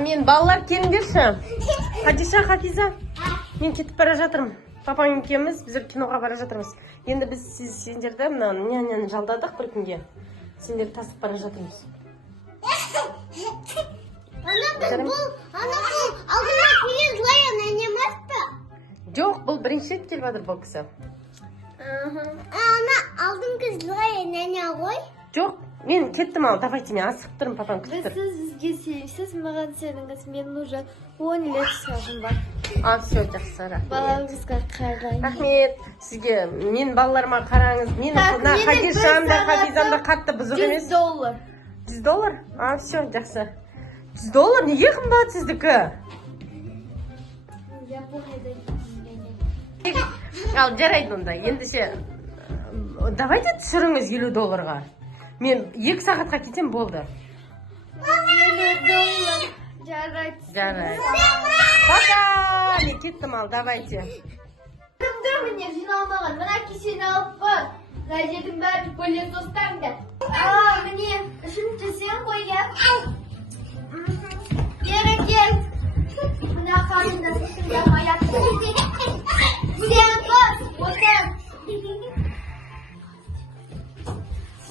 Мен балалар келіңдерші. Хадиша, Хафиза. Мен кетіп бара жатырмын. Папаң екеуміз біздер киноға бара жатырмыз. Енді біз сендерді няняны жалдадық бір күнге. Сендерді тасып бара жатырмыз. Жоқ, бұл бірінші рет келіп жатыр бұл кісі. Алдыңғы злая няня ғой? Жоқ, мен кеттім ал, давайте мен асығып тұрмын, папам күтіп тұр. Сізге сенімсіз, маған сеніңіз, мен уже 10 лет сағым бар. Все, жақсы. Балаңызға қарай. Рахмет сізге. Мен балаларыма қараңыз. Мен Хадишам да, Хафизам да қатты бұзық емес. $100. $100? Все, жақсы. $100? Неге қымбат сіздікі? Ал, жарайды онда. Ендіше, давайте түсіріңіз $50. Мен 2 сағатқа кетем болды. $50. Жарайды. Пока! Мен кеттім ал, давайте. Кімдір міне жиналмаған, мына кесені алып бар. Мына жердің бәрін пылесостаңдар. Міне, үшінші сен қойған. Бері кел. Мына қарында сіздің аяқты. Сен қыз, отыр.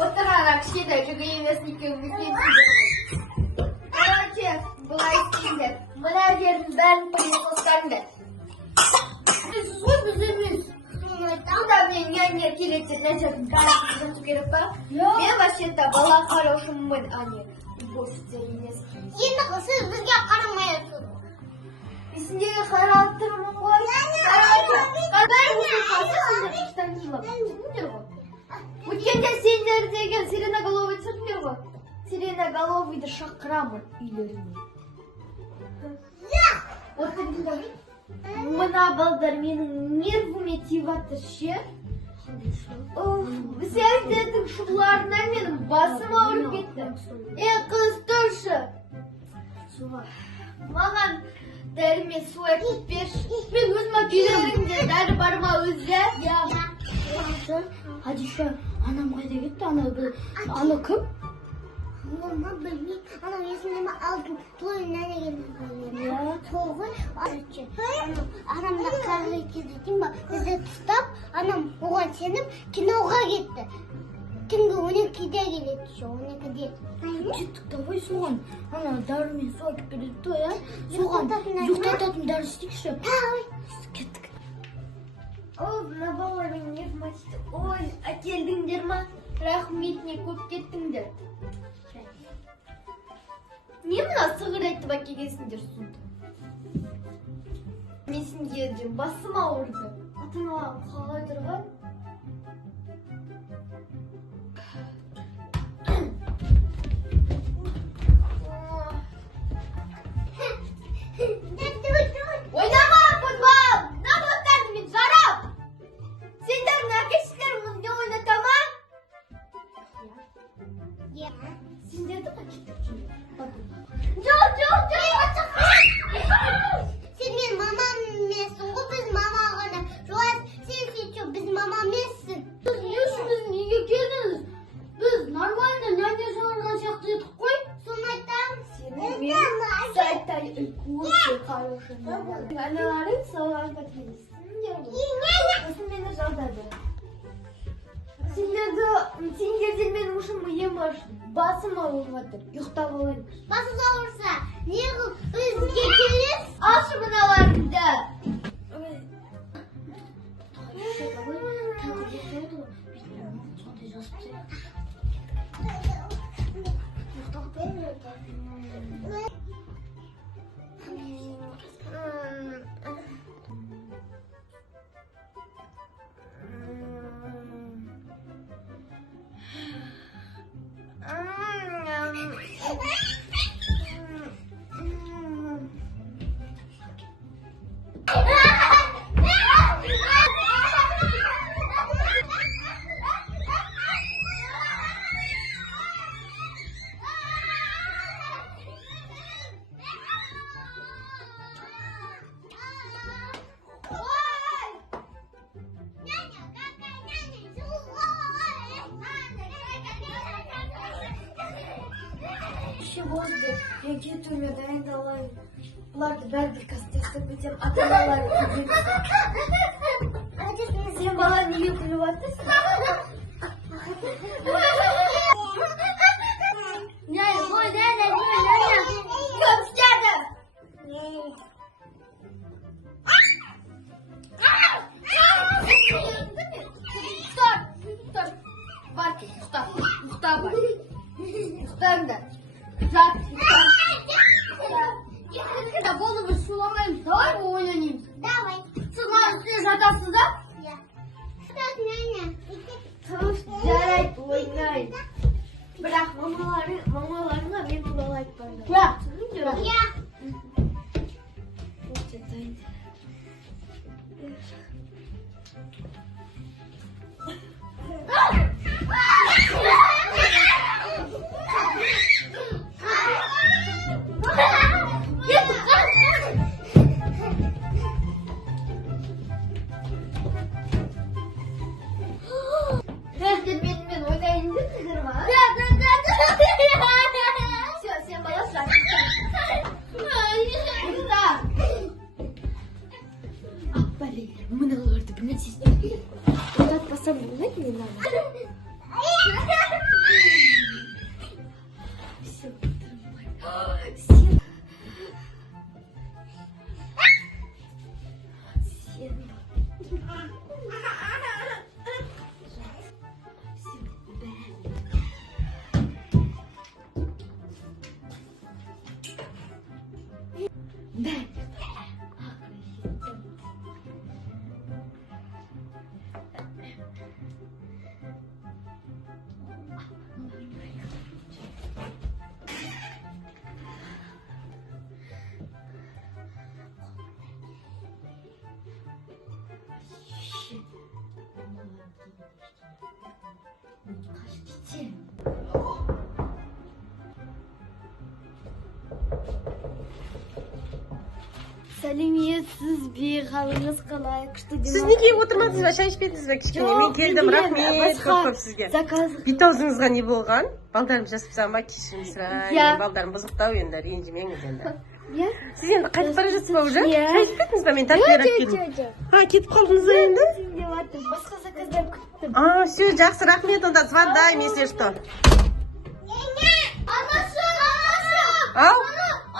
Отыр ана кішкентай жүгі емес екеуміз бенсіңдер. Короче, былай істеңдер. Мына жердің бәрін пылесостаңдар. Біз емес. Куда мен няня келеді деп нәрседің бәрін жасау керек па? Мен вообще-то бала қараушымын, а не боссы емес. Енді сіз бізге қарамай отырсыз. Есіндегі қарап тұрмын ғой. Өткенде сендер деген сиреноголовый түсірдіңдер ғой. Сиреноголовыйды шақырамын үйлеріне. Отырдыңдар. Мына балдар менің нервіме тиіп жатыр ше. Сен дедің шуларынан менің басым ауырып кетті. Қыз тұршы. Маған дәріме су әкеліп берші. Мен өзіме үйлеріңде дәрі бар ма өзі? Хадиша, анам қайда кетті? Ана кім? Мама білмеймін. Анам есімде ме алдым той нәне келді. Сол ғой. Анамда қарғай кездетейін ба? Бізді тұстап, анам оған сеніп киноға кетті. Түнгі 12-де келеді. 12-де. Кеттік, давай соған. Ана дәрімен су әкеп береді той, а? Соған ұйықтататын дәрі істейікші. Кеттік. Мына балалармен нервім ашты. Ой, әкелдіңдер ма? Рахметіне көп кеттіңдер. Не мына сығыр айтып әкелгенсіңдер сонда? Мен сендерден басым ауырды. Ата-аналарым қалай тұрған? Ойнама, футбол! На бұлттарды мен жарап! Сендердің әкешілерің мұнде ойната ма? Сендерді қачықтық жүріп. Жоқ! Сен мен мамам емессің ғой, біз мама ғана. Жоқ, сен сөйтіп, біз мама емессің. Сіз не үшін біздің үйге келдіңіз? Біз нормально няня жалған сияқты едік қой. Соны айтамын. Мен сайттан өте қараушым. Аналарың соларға келесіңдер ғой. Осын мені жалдады. Сендерден менің үшін миым ашты. Басым ауырып жатыр. Ұйықтап алайын. Басыз ауырса, неғыл бізге келес? Алшы мыналарыңды. вообще бozdu. Ben ketime dayandalay. Bular da ben bir kasteste biteceğim. Atamalar gidecek. Sen bana niye kulüp attın? Gösterdim. Stop. Var ki stop. Stop var. Stop da. Stop. Ya bolu bir sulamayayım. Tamam mı oynayayım? Давай. Siz bana üstüne şakasınız da. Я. Что няня? Tamam. Jarayt oynayın. Bırak mamalarına benim dolayıp koydum. Bırak. Я. Ben oynayınca kızırma. Sen bana şak. Kızlar. Блин, мыналарды білмейсіз. Ұнатпасам болмайды мен ана. Сәлеметсіз бе, қалыңыз қалай? Күшті демалыс. Siz неге отырмадыңыз ба? Шай ішпедіңіз ба? Кішкене мен келдім, рахмет көп сізге. Бет аузыңызға не болған? Балдарым жасыпсан ба? Кешірім сұрайын. Балдарым бұзықтау енді, ренжімеңіз енді. Сіз енді қайтып бара жатсыз ба уже? Шай ішпедіңіз ба? Мен тәртіп келдім. Кетіп қалдыңыз ба енді? Басқа заказдан күттім. Все, жақсы, рахмет, онда звондайм, если что. Ау?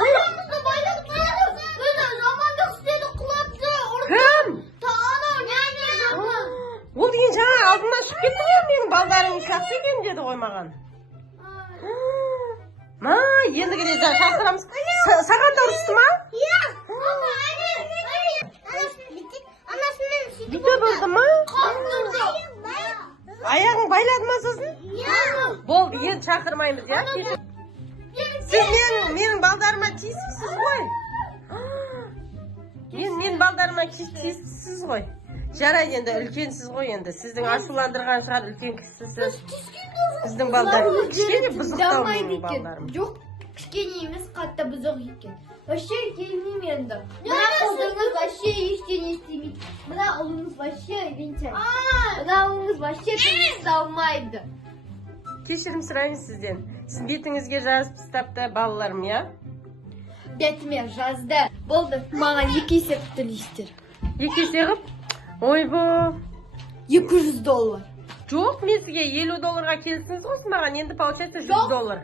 Ayağımızda bayrak tutalım. Böyle zamanda üstüne kulakta. Кім? Zaman. Ол деген жаңа алдымнан шығып кетті ғой, менің балдарым жақсы екен деді ғой маған. Ендігіде шақырамыз. Саған да ұрысты ма? Бүйтіп болды ма? Аяғың байлады ма сосын? Болды, енді шақырмаймыз, я? Сіз менің балдарыма тиіссіз ғой. Мен балдарыма тиіссіз ғой. Жарайды енді, үлкенсіз ғой енді. Сіздің ашуландырған шығар, үлкен кісісіз. Біздің балдарым кішкене бұзықтау менің балдарым. Жоқ, кішкене емес, қатты бұзық екен. Вообще келмеймін енді. Мына қолдарыңыз вообще ештеңе істемейді. Мына ұлыңыз вообще венчай. Мына ұлыңыз вообще жұмыс алмайды. Кешірім сұрайын сізден. Сіз бетіңізге жазып тастапты балаларым, я? Бетіме жазды. Болды, маған 2 есе төлейсіздер. 2 есе қып? Ойбо. $200. Жоқ, мен сізге $50 келсіңіз ғой, маған енді получается $100.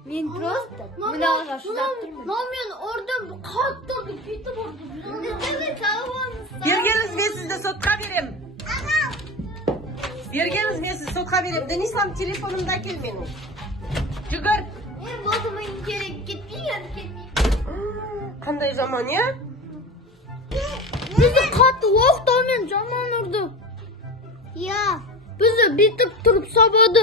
Мен просто мынаға шыдап тұрмын. Мен орда қатты бүйтіп ұрдым. Бергеніңіз мен сізді сотқа берем. Бергеніңіз мен сізді сотқа берем. Денислам, телефонымда әкел менің. Жүгір. Мен болды мен керек кетпейін. Қандай жаман, я? Бізді қатты оқтаумен жаман ұрды. Я. Бізді бүйтіп тұрып сабады.